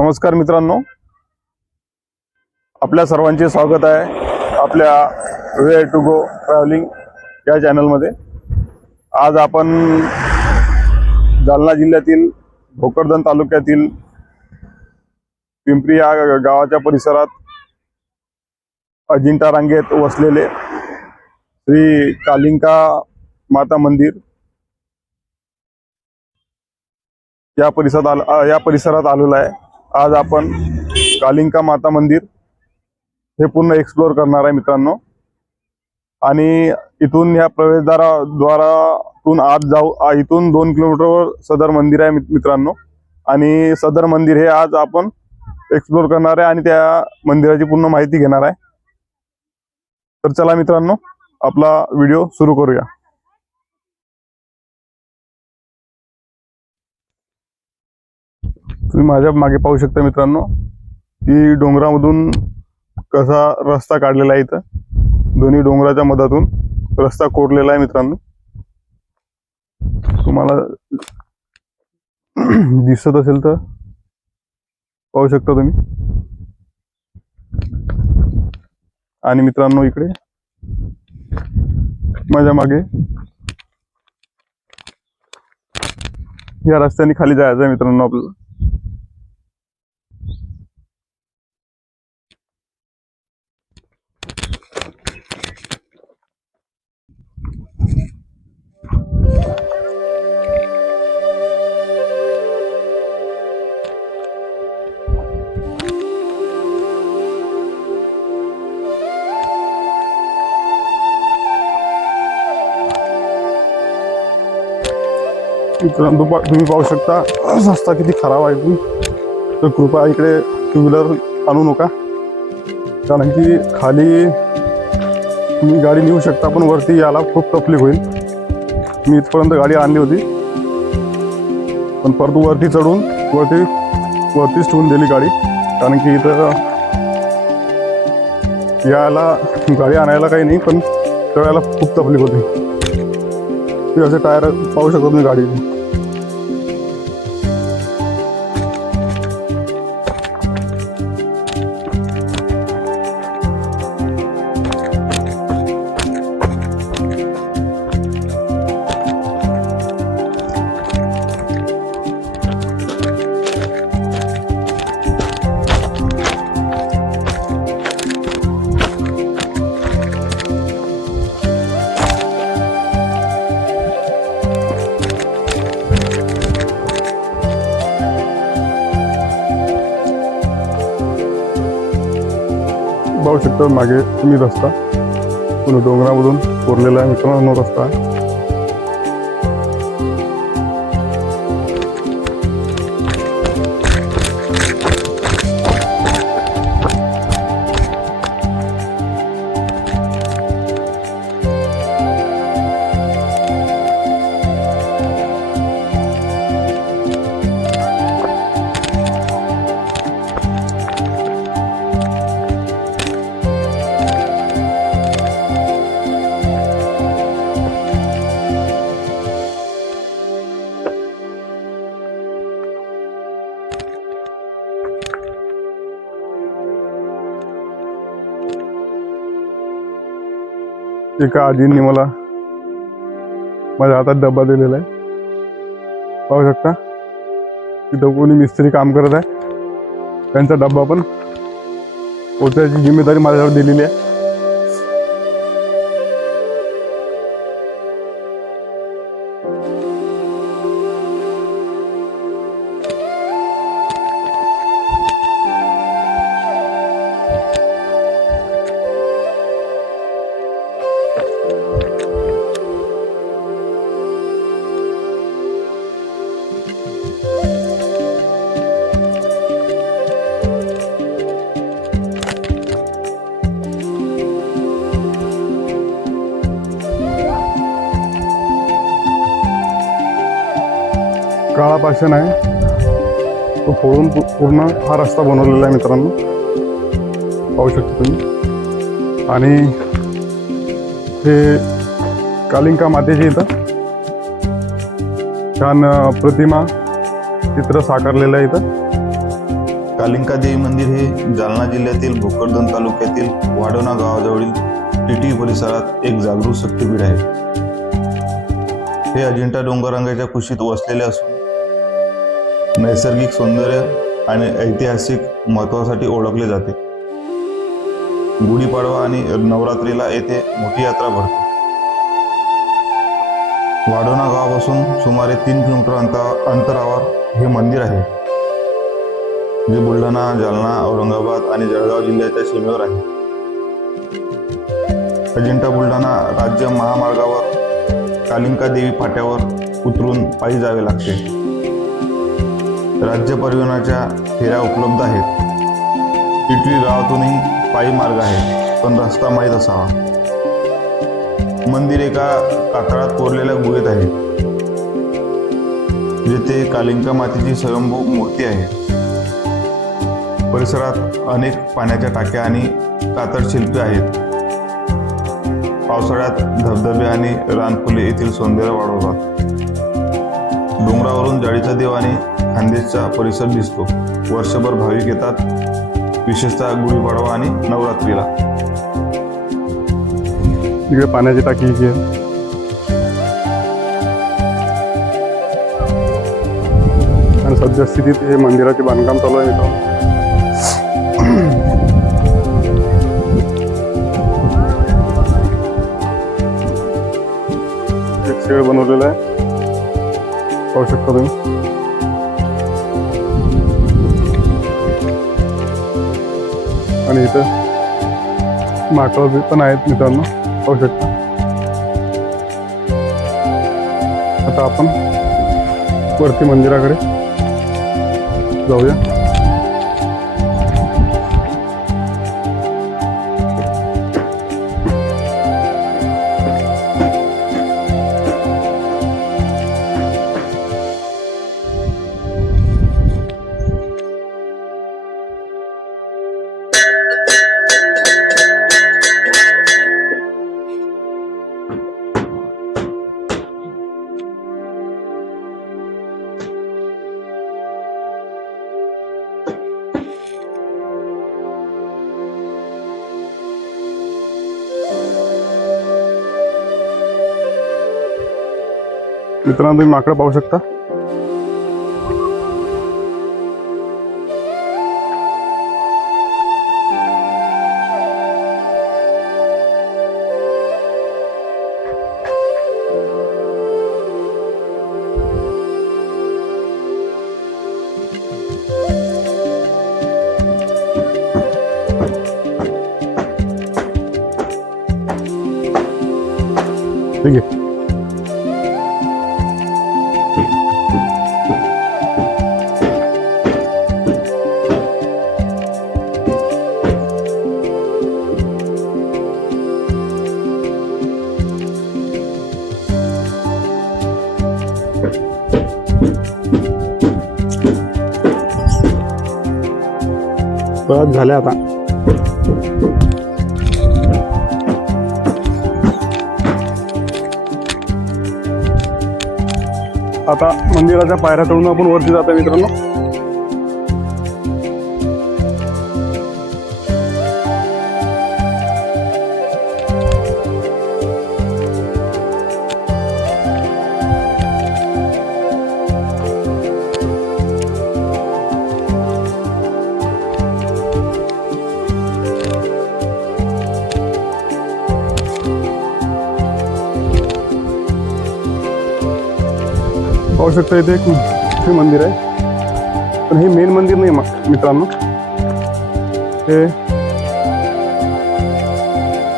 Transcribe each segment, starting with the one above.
नमस्कार मित्रांनो, आपल्या सर्वांचे स्वागत आहे आपल्या वे टू गो ट्रॅव्हलिंग या चॅनलमध्ये। आज आपण जालना जिल्ह्यातील भोकरदन तालुक्यातील पिंपरी या गावाच्या परिसरात अजिंठा रांगेत वसलेले श्री कालिंका माता मंदिर या परिसरात आलेलो आहे। आज आपण कालिंका माता मंदिर हे पूर्ण एक्सप्लोर करणार आहे मित्रांनो। आणि इथून या प्रवेशद्वारातून आत जाऊ, इथून 2 किलोमीटरवर सदर मंदिर आहे मित्रांनो। आणि सदर मंदिर हे आज आपण एक्सप्लोर करणार आहे आणि त्या मंदिराची पूर्ण माहिती घेणार आहे। तर चला मित्रांनो, आपला व्हिडिओ सुरू करूया। तुम्ही माझ्या मागे पाहू शकता मित्रांनो की डोंगरामधून कसा रस्ता काढलेला आहे। इथं दोन्ही डोंगराच्या मधातून रस्ता कोरलेला आहे मित्रांनो। तुम्हाला दिसत असेल तर पाहू शकता तुम्ही। आणि मित्रांनो इकडे माझ्या मागे या रस्त्याने खाली जायचं आहे मित्रांनो आपल्याला। मित्रांनो तुम्ही पाहू शकता रस्ता किती खराब आहे इथून। तर कृपया इकडे 2 व्हीलर आणू नका, कारण की खाली तुम्ही गाडी नेऊ शकता पण वरती यायला खूप तकलीफ होईल। मी इथपर्यंत गाडी आणली होती पण परत वरती चढून वरतीच ठेवून दिली गाडी, कारण की इथं यायला गाडी आणायला काही नाही पण चढायला खूप तकलीफ होती। असे टायर पाहू शकतो तुम्ही गाडीचे। पाहू शकता मागे तुम्ही रस्ता पूर्ण डोंगरामधून कोरलेला आहे मित्रांनो रस्ता आहे। एका आजींनी मला माझ्या हातात डब्बा दिलेला आहे, पाहू शकता। तिथं कोणी मिस्त्री काम करत आहे, त्यांचा डब्बा पण पोहोचायची जिम्मेदारी माझ्यावर दिलेली आहे। काळा पाषाण आहे तो फोडून पूर्ण हा रस्ता बनवलेला आहे मित्रांनो, पाहू शकता तुम्ही। आणि हे कालिंका मातेची इथं छान प्रतिमा चित्र साकारलेलं आहे इथं। कालिंका देवी मंदिर हे जालना जिल्ह्यातील भोकरदन तालुक्यातील वाढोणा गावाजवळील टिटवी परिसरात एक जागृत शक्तिपीठ आहे. हे अजिंठा डोंगररांगेच्या कुशीत वसलेले असून नैसर्गिक सौंदर्य आणि ऐतिहासिक महत्त्वासाठी ओळखले जाते. गुढीपाडवा आणि नवरात्रीला येथे मोठी यात्रा भरते. वाढोणा गावापासून सुमारे 3 किलोमीटर अंतरावर हे मंदिर आहे, जे बुलढाणा, जालना, औरंगाबाद आणि जळगाव जिल्ह्याच्या सीमेवर आहे. अजिंठा बुलढाणा राज्य महामार्गावर कालिंका देवी फाट्यावर उतरून पायी जावे लागते. राज्य परिवहनाच्या फेऱ्या उपलब्ध आहेत. टिटवी गावातूनही पायी मार्ग आहे, पण रस्ता माहीत असावा. मंदिर एका कातळात कोरलेल्या गुहेत आहे, जिथे कालिंका मातेची स्वयंभू मूर्ती आहे. परिसरात अनेक पाण्याच्या टाक्या आणि कातळ शिल्पे आहेत. पावसाळ्यात धबधबे आणि रानफुले येथील सौंदर्य वाढवतात. डोंगरावरून जाळीचा देव आणि खानदेशचा परिसर दिसतो. वर्षभर भाविक येतात, विशेषतः गुढीपाडवा आणि नवरात्रीला. इकडे पाण्याची टाकी आहे. आणि सध्या स्थितीत हे मंदिराचे बांधकाम चालू आहे मित्रांनो. एक शेड बनवलेला आहे, पाहू शकता तुम्ही. आणि इथं माकड पण आहेत मित्रांनो, पाहू शकता. आता आपण वरती मंदिराकडे जाऊया. मित्रांनो, तुम्ही माकडं पाहू शकता. ठीक आहे. बस झाले आता. आता मंदिराच्या पायऱ्या चढून आपण वरती जातो मित्रांनो. पाहू शकता इथे एक हे मंदिर आहे, पण हे मेन मंदिर नाही मित्रांनो. हे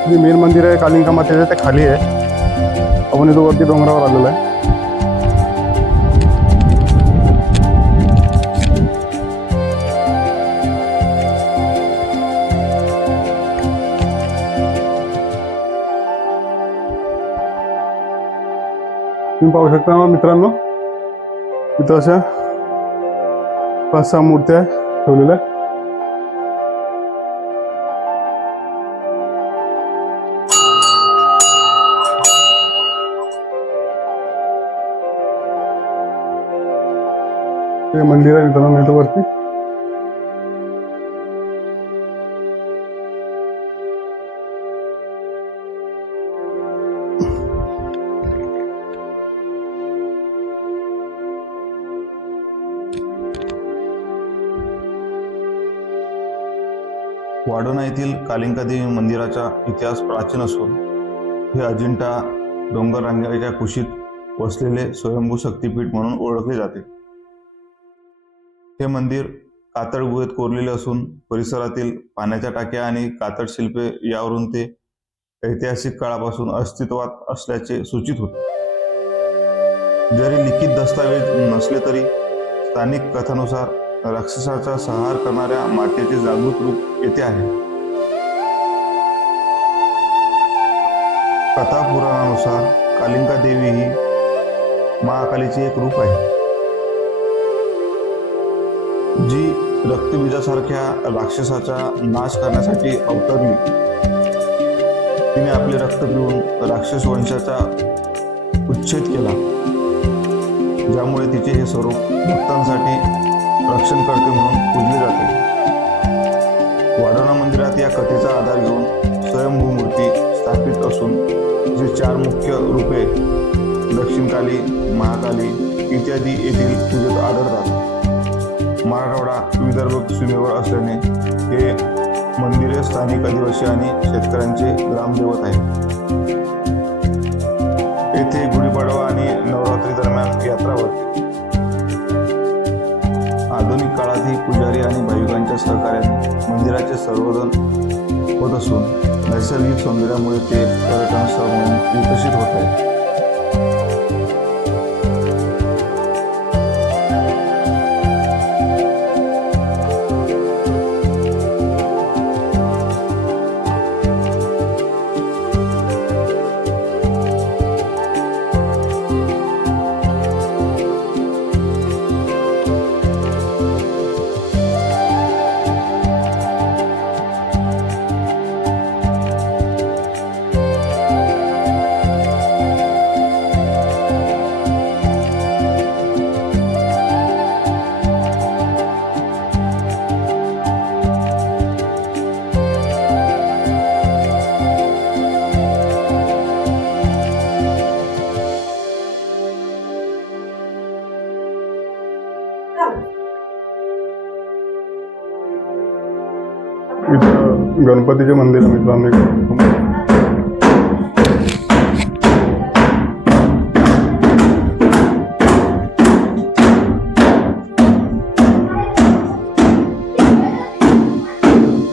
जे मेन मंदिर आहे कालिंका मातेचं, ते खाली आहे. आपण इथं वरती डोंगरावर आलेलो आहे. तुम्ही पाहू शकता मित्रांनो, इथं अशा 5-6 मूर्त्या ठेवलेल्या. हे मंदिर आहे मित्रांनो इथं वरती. वाढोणा येथील कालिका देवी मंदिराचा इतिहास प्राचीन असून हे अजिंठा डोंगर रांगेच्या कुशीत वसलेले स्वयंभू शक्तिपीठ म्हणून ओळखले जाते. हे मंदिर कातळ गुहेत कोरलेले असून परिसरातील पाण्याच्या टाक्या आणि कातळ शिल्पे यावरून ते ऐतिहासिक काळापासून अस्तित्वात असल्याचे सूचित होते. जरी लिखित दस्तावेज नसले तरी स्थानिक कथानुसार राक्षसाचा संहार करणाऱ्या मातेचे जागृत रूप येथे आहे. कथा पुराणानुसार कालिका देवी ही महाकालीचे एक रूप आहे, जी रक्तबीजासारख्या राक्षसाचा नाश करण्यासाठी अवतरली. तिने आपले रक्त पिऊन राक्षस वंशाचा उच्छेद केला, ज्यामुळे तिचे हे स्वरूप भक्तांसाठी रक्षण करते म्हणून पूजले जाते. वाढोणा मंदिरात या कथेचा आधार घेऊन स्वयंभू मूर्ती स्थापित असून जी 4 मुख्य रूपे दक्षिणकाली, महाकाली इत्यादी येथील पूजेत आढळतात. मराठवाडा विदर्भ सीमेवर असल्याने हे मंदिरे स्थानिक आदिवासी आणि शेतकऱ्यांचे ग्रामदैवत आहे. येथे गुढीपाडवा आणि नवरात्री दरम्यान यात्रा भरते. आधुनिक काळातही पुजारी आणि भाविकांच्या सहकार्याने मंदिराचे संवर्धन होत असून नैसर्गिक सौंदर्यामुळे ते पर्यटन स्थळ म्हणून विकसित होत आहे. इथं गणपतीचे मंदिर आहे मित्रांनो.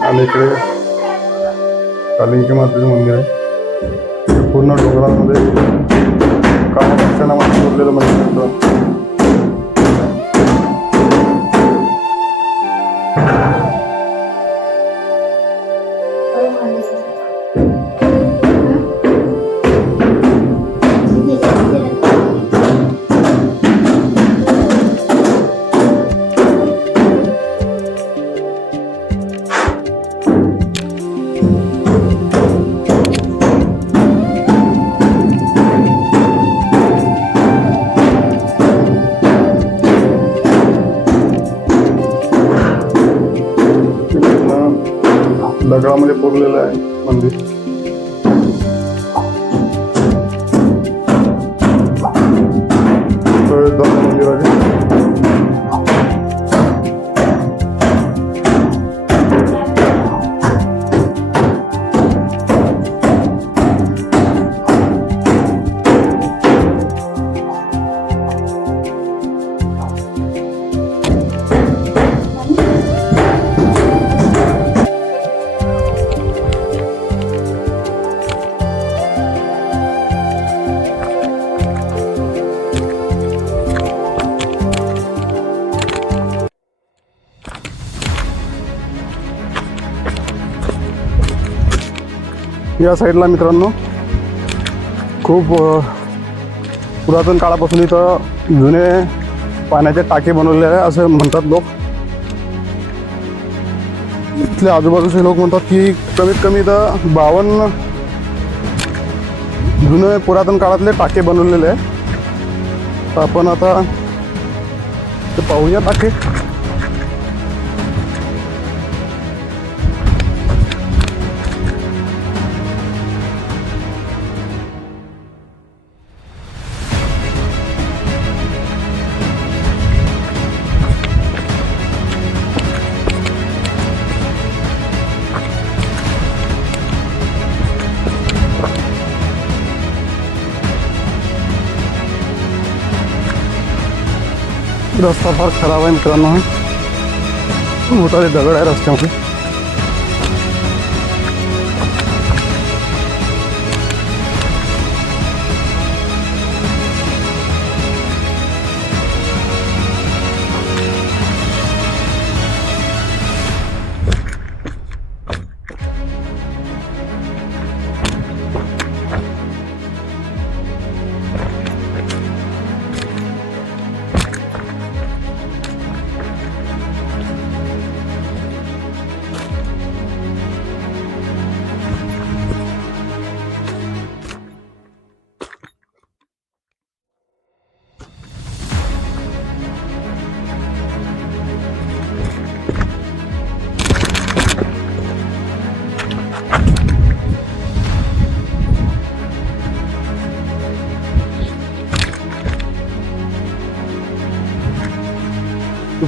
आणि इकडे कालिका मातेचं मंदिर आहे. हे पूर्ण डोंगरामध्ये काळ्या नावाने जोडलेलं मंदिर आहे. दगडामध्ये कोरलेलं आहे मंदिर. मंदिर आहे. या साईडला मित्रांनो खूप पुरातन काळापासून इथं जुने पाण्याचे टाके बनवलेले आहे असं म्हणतात लोक. इथले आजूबाजूचे लोक म्हणतात की कमीत कमी इथं 52 जुने पुरातन काळातले टाके बनवलेले आहे. तर आपण आता ते पाहूया टाके. रस्ता फार खराब आहे मित्रांनो. मोठाले दगड आहे रस्त्यामध्ये.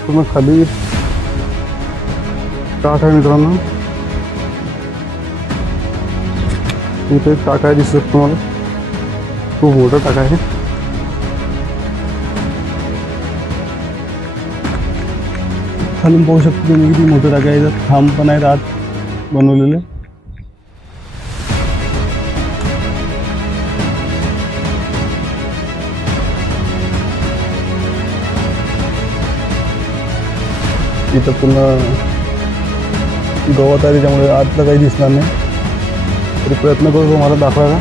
पूर्ण खाली टाक आहे मित्रांनो. इथे एक टाका दिसत तुम्हाला. खूप मोठा टाका आहे. खालून पाहू शकतो तुम्ही किती मोठं टाका आहे. खांब पण आहेत आत बनवलेले. इथं पुन्हा गवत आहे त्याच्यामुळे आतलं काही दिसणार नाही. तरी प्रयत्न करू तुम्हाला दाखवायला.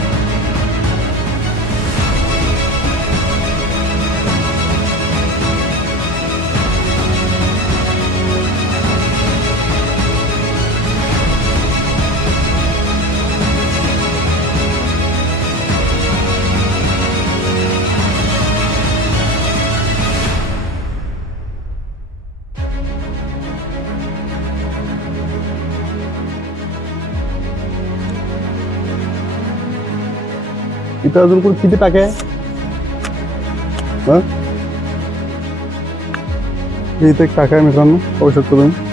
इथं अजून किती टाके आहे. इथे एक टाका आहे मित्रांनो, पाहू शकतो तुम्ही.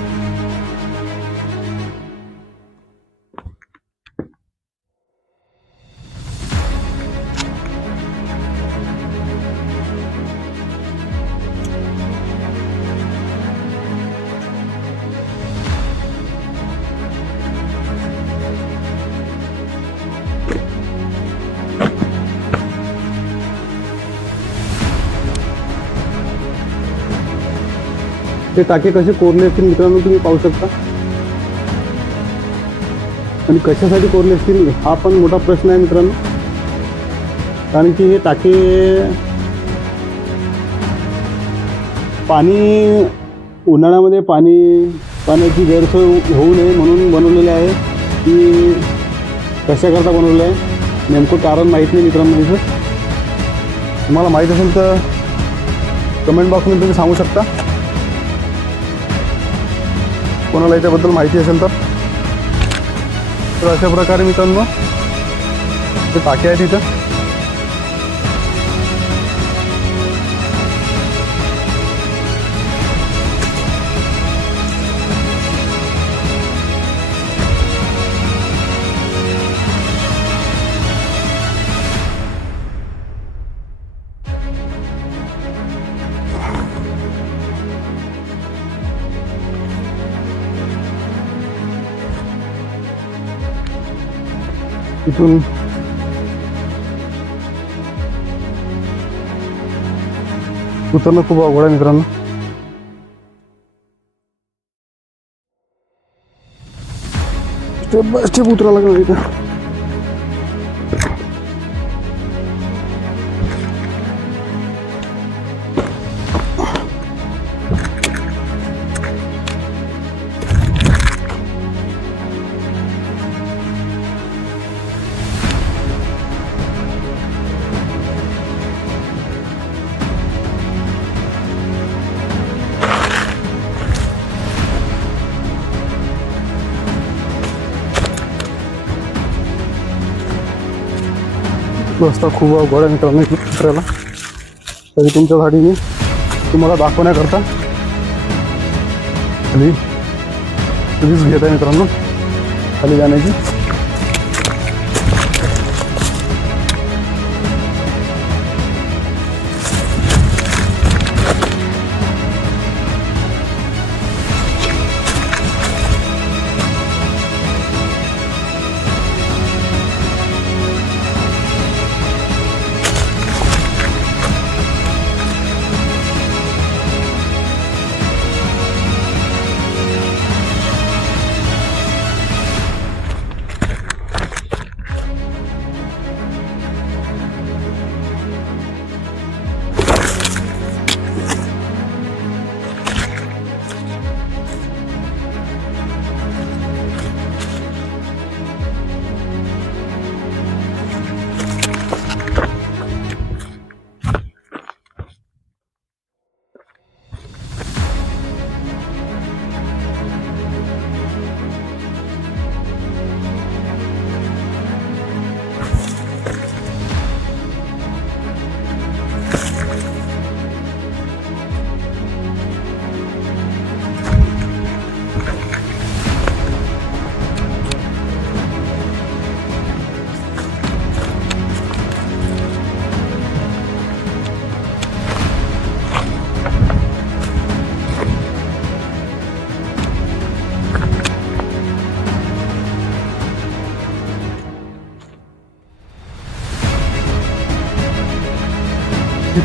ते टाके कसे कोरले असतील मित्रांनो तुम्ही पाहू शकता. आणि कशासाठी कोरले असतील हा पण मोठा प्रश्न आहे मित्रांनो. कारण की हे टाके पाणी उन्हाळ्यामध्ये पाण्याची गैरसोय होऊ नये म्हणून बनवलेले आहे की कशाकरता बनवलं आहे नेमकं कारण माहीत नाही मित्रांनो. इथं तुम्हाला माहीत असेल तर कमेंट बॉक्समध्ये तुम्ही सांगू शकता. कोणाला याच्याबद्दल माहिती असेल तर. अशा प्रकारे मित्रांनो ते टाके आहेत इथं. इथून उतरणं खूप अवघड आहे मित्रांनो. स्टेप बाय स्टेप उतरावं लागणार इथं. रस्ता खूप अवघड आहे मित्रांनो उतरायला. तरी तुमच्यासाठी मी तुम्हाला दाखवण्याकरता खाली रिस्क घेत आहे मित्रांनो खाली जाण्याची.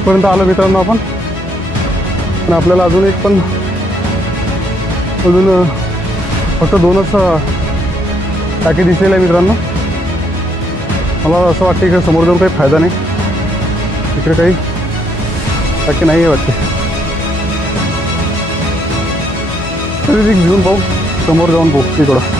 इथपर्यंत आलो मित्रांनो आपण. पण आपल्याला अजून फक्त 2च टाकी दिसलेल्या आहे मित्रांनो. मला असं वाटतं की समोर जाऊन काही फायदा नाही, इकडे काही टाकी नाही आहे वाटते. तरी घेऊन पाहू, समोर जाऊन पाहू तिकडं.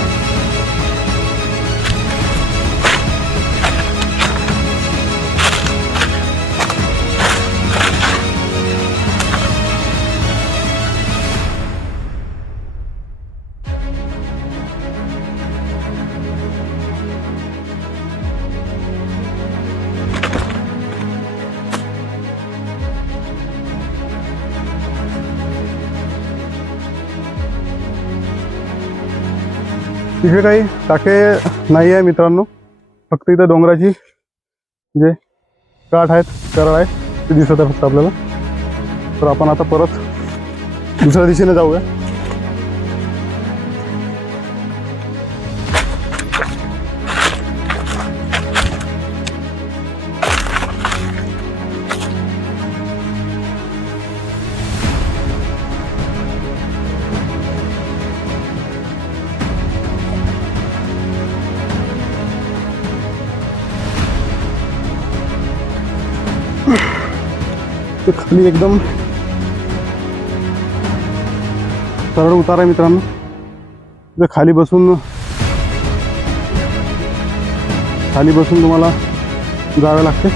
तिकडे काही टाके नाही आहे मित्रांनो, फक्त इथं डोंगराची जे काठ आहेत, करळ आहे ते दिसत आहे फक्त आपल्याला. तर आपण आता परत दुसऱ्या दिशेने जाऊया. ते खाली एकदम सरळ उतार आहे मित्रांनो. ते खाली बसून तुम्हाला जावे लागते.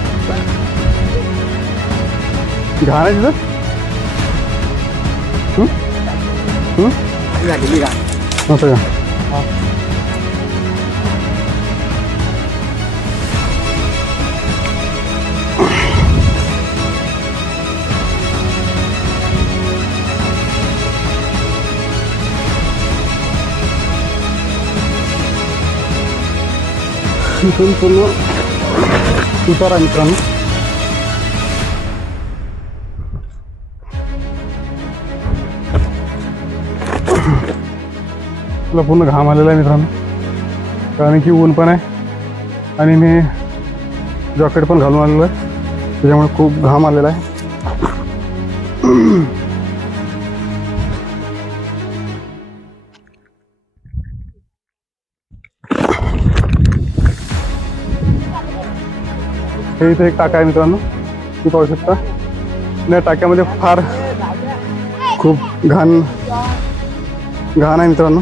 घाण आहे तिथं. असं का? इथून पूर्ण उतारा मित्रांनो. तुला पूर्ण घाम आलेला आहे मित्रांनो, कारण की ऊन पण आहे आणि मी जॅकेट पण घालून आलेलो आहे, त्याच्यामुळे खूप घाम आलेला आहे. हे इथे एक टाका आहे मित्रांनो, तुम्ही पाहू शकता. या टाक्यामध्ये खूप घाण आहे मित्रांनो.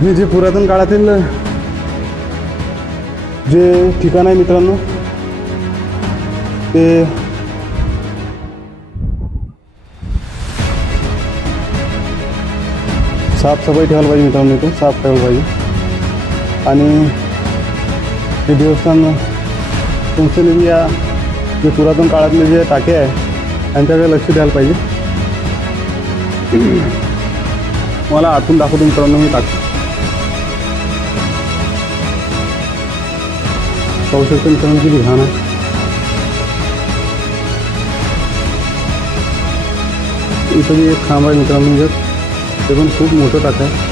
हे जे पुरातन काळातील जे ठिकाण आहे मित्रांनो, ते साफसफाई ठेवायला पाहिजे मित्रांनो. इथं साफ ठेवायला पाहिजे. आणि हे देवस्थान संस्थेने या जे पुरातन काळातले जे टाके आहे त्यांच्याकडे लक्ष द्यायला पाहिजे. मला आतून दाखवतो मित्रांनो मी टाकतो. पाहू शकतो मित्रांनो किती घाण आहे. इथं एक खांब आहे मित्रांनो, ते पण खूप मोठं टाक आहे.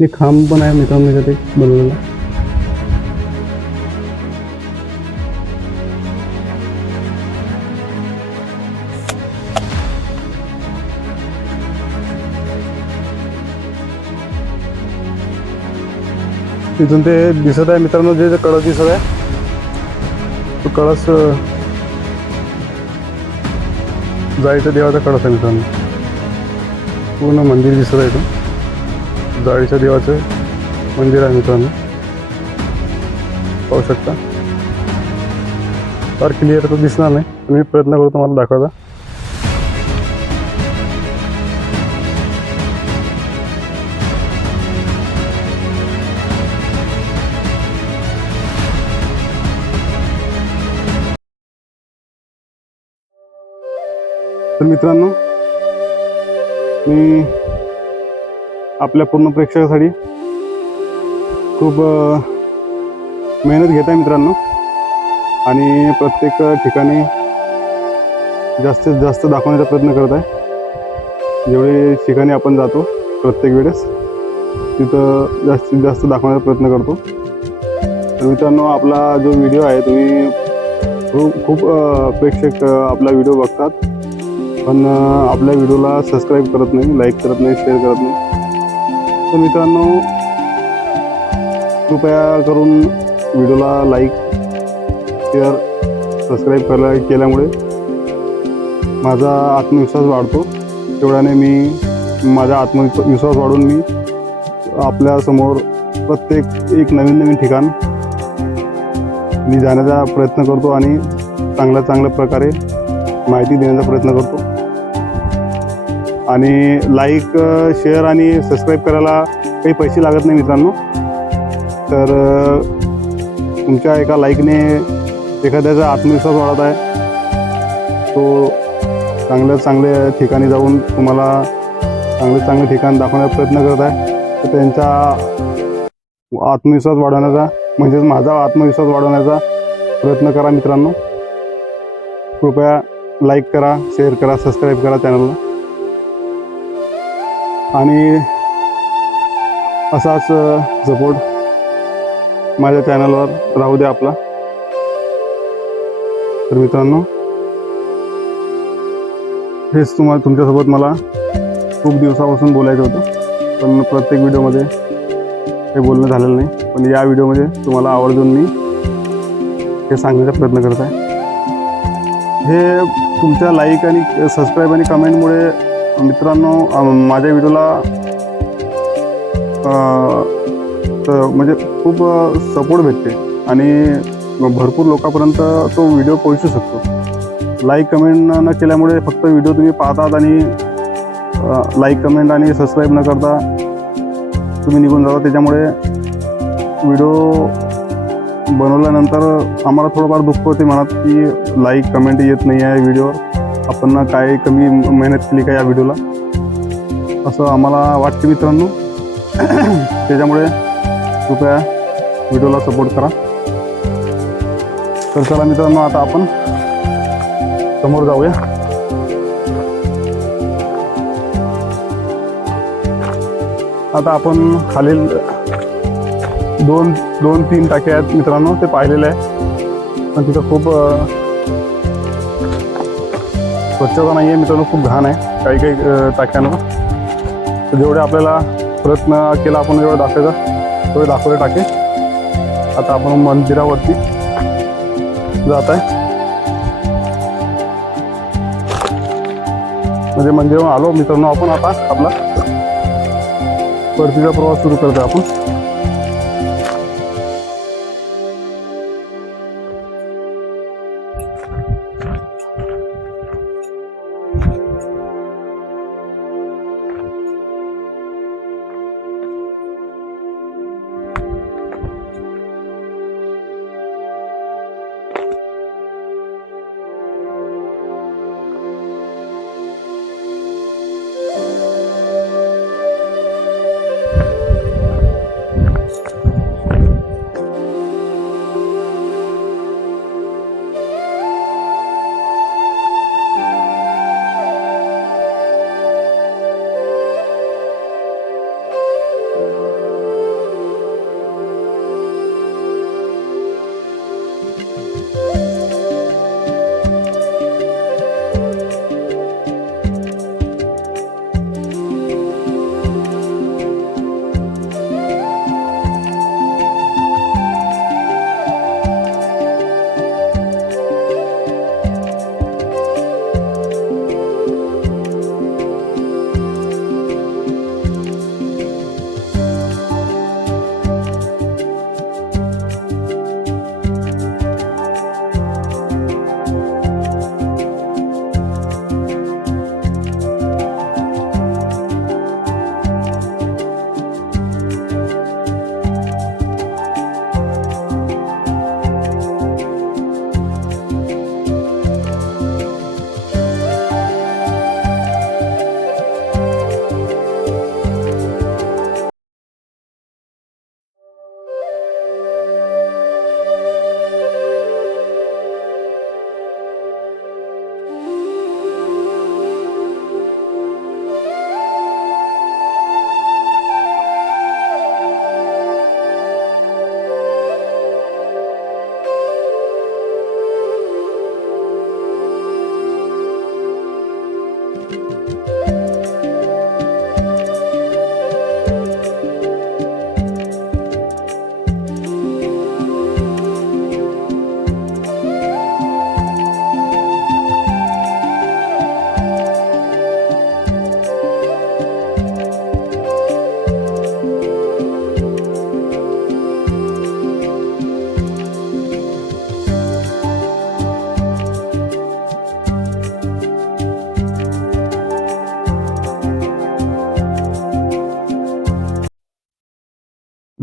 एक खांब पण आहे मित्रांनो त्यात एक बनवलेला. तिथून ते दिसत आहे मित्रांनो, जे कळस दिसत आहे तो कळस जाळीच्या देवाचा कळस आहे मित्रांनो. पूर्ण मंदिर दिसत आहे. तो जाळीच्या देवाचं मंदिर आहे मित्रांनो, पाहू शकता. फार क्लिअर तर दिसणार नाही, पण मी प्रयत्न करतो तुम्हाला दाखवायचा. तर मित्रांनो, मी आपल्या पूर्ण प्रेक्षकासाठी खूप मेहनत घेत आहे मित्रांनो, आणि प्रत्येक ठिकाणी जास्तीत जास्त दाखवण्याचा प्रयत्न करत आहे. जेवढे ठिकाणी आपण जातो प्रत्येक वेळेस तिथं जास्तीत जास्त दाखवण्याचा प्रयत्न करतो. तर मित्रांनो, आपला जो व्हिडिओ आहे, तुम्ही खूप प्रेक्षक आपला व्हिडिओ बघतात, पण आपल्या व्हिडिओला सबस्क्राईब करत नाही, लाईक करत नाही, शेअर करत नाही. तर मित्रांनो, कृपया करून व्हिडिओला लाईक, शेअर, सबस्क्राईब केल्यामुळे माझा आत्मविश्वास वाढतो. तेवढ्याने माझा आत्मविश्वास वाढून मी आपल्यासमोर प्रत्येक एक नवीन ठिकाण मी जाण्याचा प्रयत्न करतो आणि चांगल्या प्रकारे माहिती देण्याचा प्रयत्न करतो. आणि लाईक, शेअर आणि सबस्क्राईब करायला काही पैसे लागत नाही मित्रांनो. तर तुमच्या एका लाईकने एखाद्याचा आत्मविश्वास वाढत आहे. तो चांगल्या ठिकाणी जाऊन तुम्हाला चांगले ठिकाण दाखवण्याचा प्रयत्न करत आहे. तर त्यांचा आत्मविश्वास वाढवण्याचा, म्हणजेच माझा आत्मविश्वास वाढवण्याचा प्रयत्न करा मित्रांनो. कृपया लाईक करा, शेअर करा, सबस्क्राईब करा चॅनलला, आणि असाच सपोर्ट माझ्या चॅनलवर राहू द्या आपला. तर मित्रांनो, हेच तुमच्यासोबत मला खूप दिवसापासून बोलायचं होतं, पण प्रत्येक व्हिडिओमध्ये हे बोलणं झालेलं नाही. पण या व्हिडिओमध्ये तुम्हाला आवर्जून मी हे सांगण्याचा प्रयत्न करत आहे. हे तुमच्या लाईक आणि सबस्क्राईब आणि कमेंटमुळे मित्रांनो माझ्या व्हिडिओला म्हणजे खूप सपोर्ट भेटते आणि भरपूर लोकांपर्यंत तो व्हिडिओ पोहोचू शकतो. लाईक कमेंट न केल्यामुळे फक्त व्हिडिओ तुम्ही पाहतात आणि लाईक कमेंट आणि सबस्क्राईब न करता तुम्ही निघून जाता. त्याच्यामुळे व्हिडिओ बनवल्यानंतर आम्हाला थोडंफार दुःख होते मनात की लाईक कमेंट येत नाही आहे व्हिडिओवर, आपण काय कमी मेहनत केली का या व्हिडिओला, असं आम्हाला वाटते मित्रांनो. त्याच्यामुळे कृपया व्हिडिओला सपोर्ट करा. तर चला मित्रांनो, आता आपण समोर जाऊया. आता आपण खालील दोन तीन टाके आहेत मित्रांनो, ते पाहिलेले आहे, पण तिथं खूप स्वच्छता नाही आहे मित्रांनो, खूप घाण आहे काही टाक्यांवर. तर जेवढे आपल्याला प्रयत्न केला आपण जेवढं दाखवायचा तेवढे दाखवले टाके. आता आपण मंदिरावरती जात आहे, म्हणजे मंदिरावर आलो मित्रांनो आपण. आता आपला परतीचा प्रवास सुरू करतो आपण.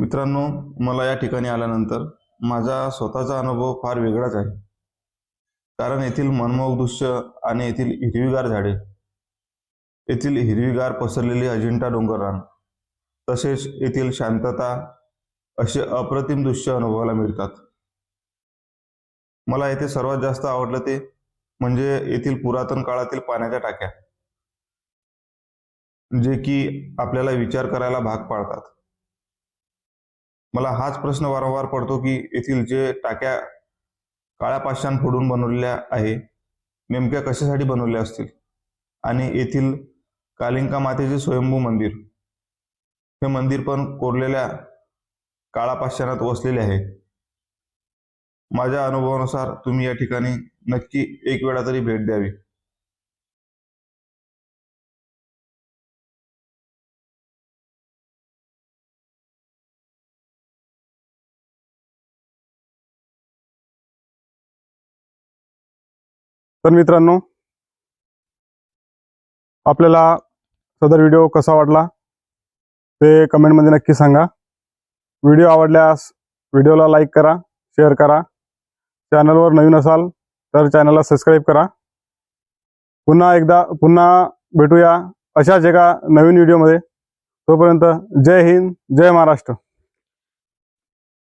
मित्रांनो, मला या ठिकाणी आल्यानंतर माझा स्वतःचा अनुभव फार वेगळाच आहे. कारण येथील मनमोहक दृश्य आणि येथील हिरवीगार झाडे, येथील हिरवीगार पसरलेली अजिंठा डोंगररांग, तसेच येथील शांतता, असे अप्रतिम दृश्य अनुभवायला मिळतात. मला येथे सर्वात जास्त आवडलं ते म्हणजे येथील पुरातन काळातील पाण्याच्या टाक्या, जे की आपल्याला विचार करायला भाग पाडतात. मला हाच प्रश्न वारंवार पडतो की येथील जे टाक्या काळ्या पाषाण फोडून बनवलेल्या आहे, नेमक्या कशासाठी बनवल्या असतील. आणि येथील कालिंका मातेचे स्वयंभू मंदिर, हे मंदिर पण कोरलेल्या काळा पाषाणात वसलेले आहे. माझ्या अनुभवानुसार तुम्ही या ठिकाणी नक्की एक वेळा तरी भेट द्यावी. तर मित्रांनो, आपल्याला सदर व्हिडिओ कसा वाटला ते कमेंटमध्ये नक्की सांगा. व्हिडिओ आवडल्यास व्हिडिओला लाईक करा, शेअर करा. चॅनलवर नवीन असाल तर चॅनलला सबस्क्राईब करा. पुन्हा भेटूया अशाच एका नवीन व्हिडिओमध्ये. तोपर्यंत जय हिंद, जय महाराष्ट्र.